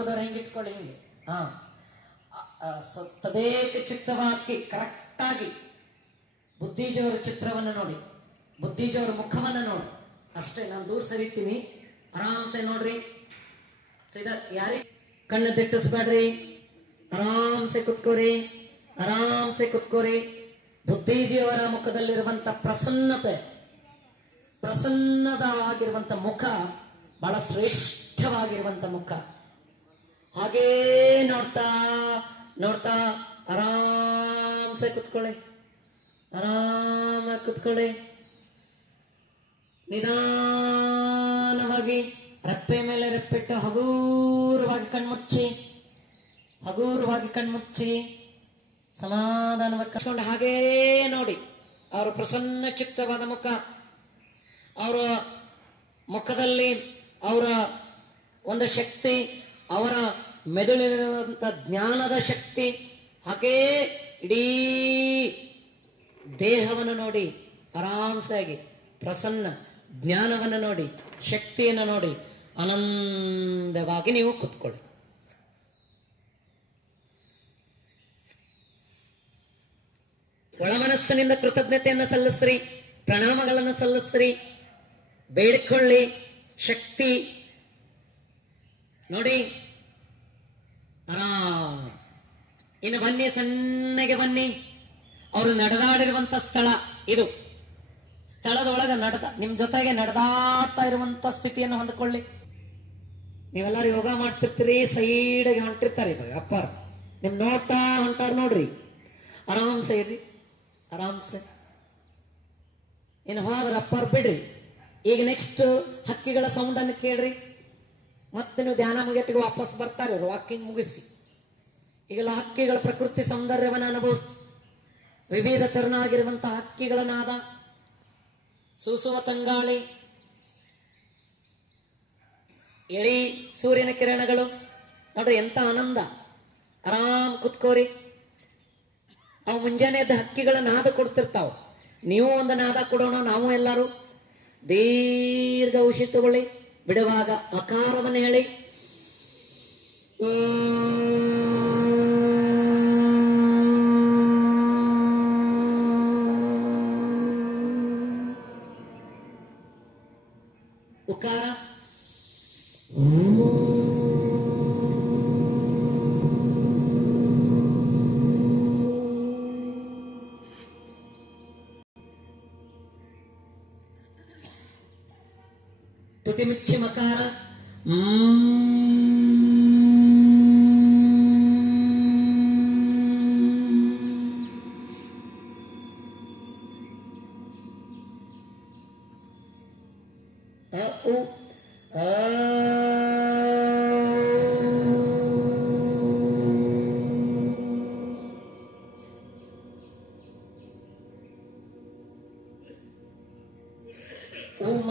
ಮುಖದವ್ರು ಹೆಂಗಿಟ್ಕೊಳ್ಳಿ ಹಿಂಗೆ. ಹಾ, ತದೇಕ ಚಿತ್ತವಾಗಿ ಕರೆಕ್ಟಾಗಿ ಬುದ್ಧಿಜಿಯವರ ಚಿತ್ರವನ್ನು ನೋಡಿ, ಬುದ್ಧಿಜಿಯವರ ಮುಖವನ್ನು ನೋಡಿ. ಅಷ್ಟೇ, ನಾನು ದೂರ ಸರಿತೀನಿ. ಆರಾಮ್ಸೆ ನೋಡ್ರಿ, ಸೀದಾ ಯಾರಿಗೆ ಕಣ್ಣು ದಿಟ್ಟಿಸ್ಬೇಡ್ರಿ, ಆರಾಮ್ಸೆ ಕುತ್ಕೋರಿ, ಆರಾಮ್ಸೆ ಕುತ್ಕೋರಿ. ಬುದ್ಧಿಜಿಯವರ ಮುಖದಲ್ಲಿರುವಂತ ಪ್ರಸನ್ನತೆ, ಪ್ರಸನ್ನವಾಗಿರುವಂತ ಮುಖ ಬಹಳ ಶ್ರೇಷ್ಠವಾಗಿರುವಂತ ಮುಖ. ಹಾಗೇ ನೋಡ್ತಾ ನೋಡ್ತಾ ಆರಾಮ್ಸೆ ಕುತ್ಕೊಳ್ಳಿ, ಆರಾಮಾಗಿ ಕುತ್ಕೊಳ್ಳಿ. ನಿಧಾನವಾಗಿ ರೆಪ್ಪೆ ಮೇಲೆ ರೆಪ್ಪಿಟ್ಟು ಹಗೂರವಾಗಿ ಕಣ್ಮುಚ್ಚಿ, ಹಗೂರವಾಗಿ ಕಣ್ಮುಚ್ಚಿ ಸಮಾಧಾನವಾಗಿ ಕಟ್ಕೊಂಡು ಹಾಗೇ ನೋಡಿ ಅವರ ಪ್ರಸನ್ನ ಚಿತ್ತವಾದ ಮುಖ. ಅವರ ಮುಖದಲ್ಲಿ ಅವರ ಒಂದು ಶಕ್ತಿ, ಅವರ ಮೆದುಳಿರುವಂತ ಜ್ಞಾನದ ಶಕ್ತಿ, ಹಾಗೇ ಇಡೀ ದೇಹವನ್ನು ನೋಡಿ ಆರಾಮ್ಸಾಗಿ ಪ್ರಸನ್ನ ಜ್ಞಾನವನ್ನು ನೋಡಿ, ಶಕ್ತಿಯನ್ನು ನೋಡಿ ಆನಂದವಾಗಿ ನೀವು ಕೂತ್ಕೊಳ್ಳಿ. ಒಳಮನಸ್ಸಿನಿಂದ ಕೃತಜ್ಞತೆಯನ್ನು ಸಲ್ಲಿಸ್ರಿ, ಪ್ರಣಾಮಗಳನ್ನು ಸಲ್ಲಿಸ್ರಿ, ಬೇಡಿಕೊಳ್ಳಿ ಶಕ್ತಿ ನೋಡಿ. ಆರಾಮ್ ಇನ್ನು ಬನ್ನಿ, ಸಣ್ಣಗೆ ಬನ್ನಿ. ಅವರು ನಡೆದಾಡಿರುವಂತ ಸ್ಥಳ ಇದು. ಸ್ಥಳದೊಳಗೆ ನಿಮ್ ಜೊತೆಗೆ ನಡೆದಾಡ್ತಾ ಇರುವಂತ ಸ್ಥಿತಿಯನ್ನು ಹೊಂದಿಕೊಳ್ಳಿ. ನೀವೆಲ್ಲರೂ ಯೋಗ ಮಾಡ್ತಿರ್ತೀರಿ, ಸೈಡ್ಗೆ ಹೊಂಟಿರ್ತಾರೆ ಇವಾಗ ಅಪ್ಪಾರ ನಿಮ್ ನೋಡ್ತಾ ಹೊಂಟಾರ ನೋಡ್ರಿ. ಆರಾಮ್ಸೆ ಇರ್ರಿ, ಆರಾಮ್ಸೆ. ಇನ್ನು ಹೋದ್ರ ಅಪ್ಪಾರ ಬಿಡ್ರಿ. ಈಗ ನೆಕ್ಸ್ಟ್ ಹಕ್ಕಿಗಳ ಸೌಂಡ್ ಅನ್ನು ಕೇಳ್ರಿ. ಮತ್ತೆ ನೀವು ಧ್ಯಾನ ಮುಗಿಯಟ್ಟಿಗೆ ವಾಪಸ್ ಬರ್ತಾರೆ ಇವರು ವಾಕಿಂಗ್ ಮುಗಿಸಿ. ಈಗೆಲ್ಲ ಹಕ್ಕಿಗಳ ಪ್ರಕೃತಿ ಸೌಂದರ್ಯವನ್ನು ಅನುಭವಿಸ್, ವಿವಿಧ ತೆರನಾಗಿರುವಂತಹ ಹಕ್ಕಿಗಳ ನಾದ, ಸೂಸುವ ತಂಗಾಳಿ, ಎಳಿ ಸೂರ್ಯನ ಕಿರಣಗಳು ನೋಡ್ರಿ, ಎಂತ ಆನಂದ. ಆರಾಮ್ ಕುತ್ಕೋರಿ. ಅವು ಮುಂಜಾನೆ ಎದ್ದ ಹಕ್ಕಿಗಳ ನಾದ ಕೊಡ್ತಿರ್ತಾವ. ನೀವು ಒಂದು ನಾದ ಕೊಡೋಣ, ನಾವು ಎಲ್ಲರೂ ದೀರ್ಘ ಉಸಿರು ತಗೊಳ್ಳಿ. ಬಿಡುವಾಗ ಅಕಾರವನ್ನು ಹೇಳಿ. ಉಕಾರ, ತುಟಿ ಮುಚ್ಚಿ ಮಕಾರ, ಉಮ,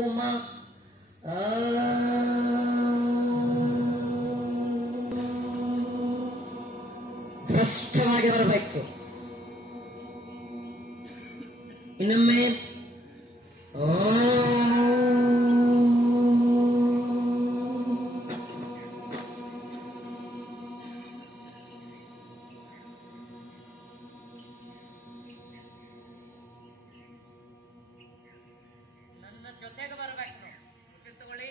ಉಮ, ಸ್ಪಷ್ಟವಾಗಿ ಬರಬೇಕು. ಇನ್ನೊಮ್ಮೆ ನನ್ನ ಜೊತೆಗೆ ಬರಬೇಕು. ಉಸಿರು ತಗೊಳ್ಳಿ.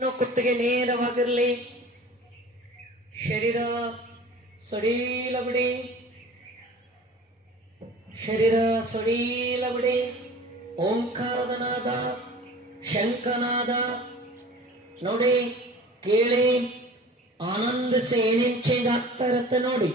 ಕುತ್ತಿಗೆ ನೇರವಾಗಿರಲಿ. ಶರೀರ ಸಡಿಲ ಬಿಡಿ, ಶರೀರ ಸಡಿಲ ಬಿಡಿ. ಓಂಕಾರದ ನಾದ, ಶಂಕನಾದ ನೋಡಿ, ಕೇಳಿ, ಆನಂದಿಸಿ. ಏನೇನ್ ಚೇಂಜ್ ಆಗ್ತಾ ಇರುತ್ತೆ ನೋಡಿ.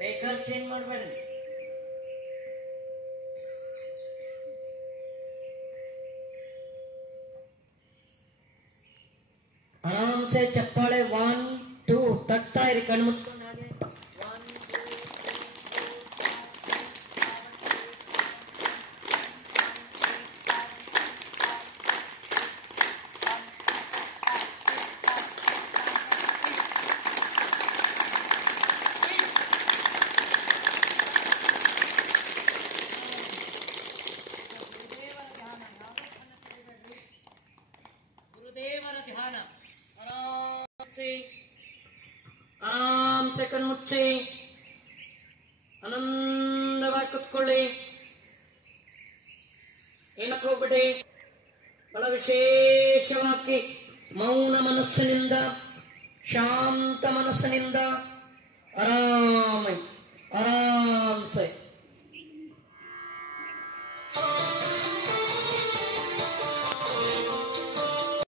ಕೈಕಾಲು ಚೇಂಜ್ ಮಾಡಬೇಡ್ರಿ. ಆರಾಮ್ಸೆ ಚಪ್ಪಾಳೆ 1 2 ತಟ್ತಾ ಇರಿ, ಕಣ್ಣು ಮುಚ್ಕೊಂಡು. ಹಾಗೆ 1 2 ಗುರುದೇವರ ಧ್ಯಾನ. ಆರಾಮ್ಸೆ ಕಣ್ಮುಚ್ಚಿ ಆನಂದವಾಗಿ ಕುತ್ಕೊಳ್ಳಿ. ಏನಕ್ಕೆ ಹೋಗ್ಬಿಡಿ. ಬಹಳ ವಿಶೇಷವಾಗಿ ಮೌನ ಮನಸ್ಸಿನಿಂದ, ಶಾಂತ ಮನಸ್ಸಿನಿಂದ ಆರಾಮ